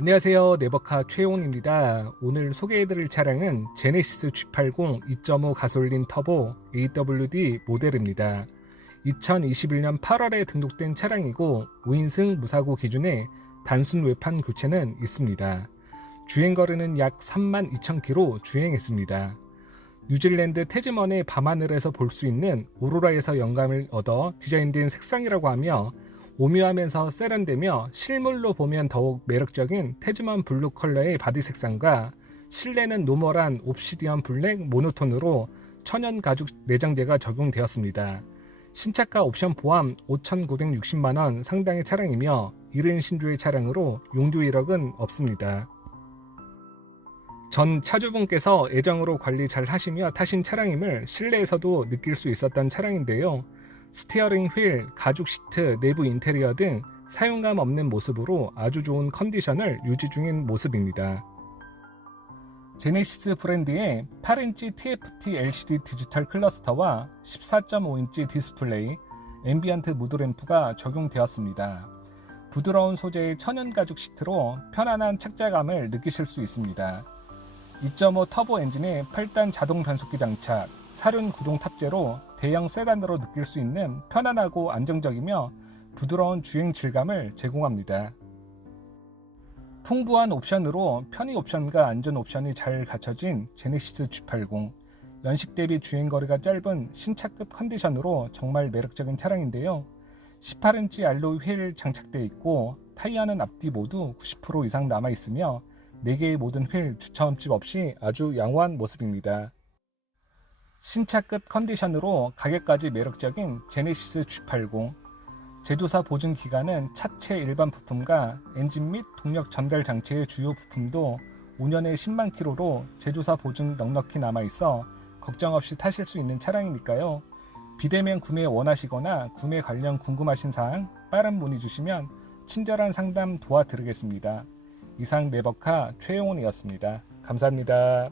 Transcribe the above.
안녕하세요. 네버카 최용입니다. 오늘 소개해드릴 차량은 제네시스 G80 2.5 가솔린 터보 AWD 모델입니다. 2021년 8월에 등록된 차량이고 5인승 무사고 기준에 단순 외판 교체는 있습니다. 주행 거리는 약 3만 2천 킬로 주행했습니다. 뉴질랜드 태즈먼의 밤하늘에서 볼 수 있는 오로라에서 영감을 얻어 디자인된 색상이라고 하며 오묘하면서 세련되며 실물로 보면 더욱 매력적인 태즈먼 블루 컬러의 바디 색상과 실내는 노멀한 옵시디언 블랙 모노톤으로 천연 가죽 내장재가 적용되었습니다. 신차가 옵션 포함 5,960만원 상당의 차량이며 이른 신조의 차량으로 용도 이력은 없습니다. 전 차주분께서 애정으로 관리 잘 하시며 타신 차량임을 실내에서도 느낄 수 있었던 차량인데요. 스티어링 휠, 가죽 시트, 내부 인테리어 등 사용감 없는 모습으로 아주 좋은 컨디션을 유지 중인 모습입니다. 제네시스 브랜드의 8인치 TFT LCD 디지털 클러스터와 14.5인치 디스플레이, 앰비언트 무드램프가 적용되었습니다. 부드러운 소재의 천연 가죽 시트로 편안한 착자감을 느끼실 수 있습니다. 2.5 터보 엔진에 8단 자동 변속기 장착, 사륜 구동 탑재로 대형 세단으로 느낄 수 있는 편안하고 안정적이며 부드러운 주행 질감을 제공합니다. 풍부한 옵션으로 편의 옵션과 안전 옵션이 잘 갖춰진 제네시스 G80 연식 대비 주행 거리가 짧은 신차급 컨디션으로 정말 매력적인 차량인데요. 18인치 알로이 휠 장착되어 있고 타이어는 앞뒤 모두 90% 이상 남아 있으며 4개의 모든 휠 주차음집 없이 아주 양호한 모습입니다. 신차급 컨디션으로 가격까지 매력적인 제네시스 G80 제조사 보증 기간은 차체 일반 부품과 엔진 및 동력 전달 장치의 주요 부품도 5년에 10만 킬로로 제조사 보증 넉넉히 남아 있어 걱정 없이 타실 수 있는 차량이니까요. 비대면 구매 원하시거나 구매 관련 궁금하신 사항 빠른 문의 주시면 친절한 상담 도와드리겠습니다. 이상 네버카 최용훈이었습니다. 감사합니다.